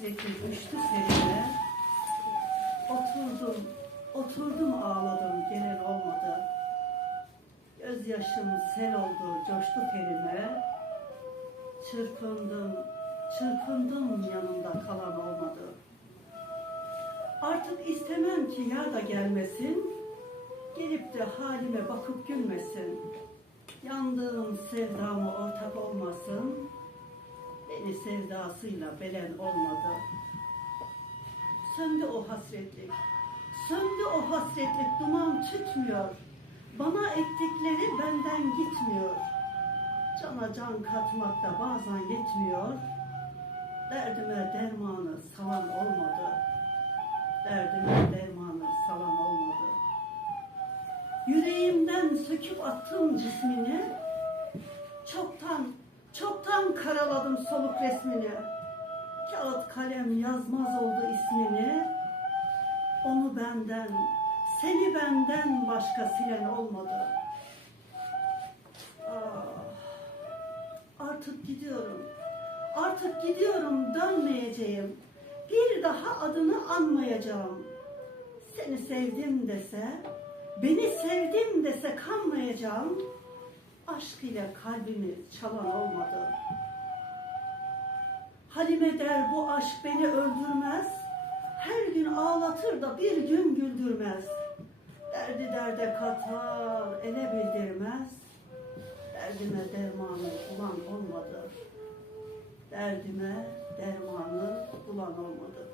hasretim uçtu seninle. Oturdum, oturdum ağladım gelen olmadı. Gözyaşım sel oldu coştu terime. Çırpındım, çırpındım yanımda kalan olmadı. Artık istemem ki yar da gelmesin. Gelip de halime bakıp gülmesin. Sevdasıyla belen olmadı. Söndü o hasretlik. Söndü o hasretlik duman tütmüyor. Bana ettikleri benden gitmiyor. Cana can katmak da bazen yetmiyor. Derdime dermanı salan olmadı. Derdime dermanı salan olmadı. Yüreğimden söküp attım cismini. Çoktan karaladım soluk resmini. Kağıt kalem yazmaz oldu ismini. Onu benden, seni benden başka silen olmadı. Ah, artık gidiyorum. Artık gidiyorum dönmeyeceğim. Bir daha adını anmayacağım. Seni sevdim dese, beni sevdim dese kanmayacağım. Aşk ile kalbimi çalan olmadı. Halime der bu aşk beni öldürmez. Her gün ağlatır da bir gün güldürmez. Derdi derde katar, ele bildirmez. Derdime dermanı bulan olmadı. Derdime dermanı bulan olmadı.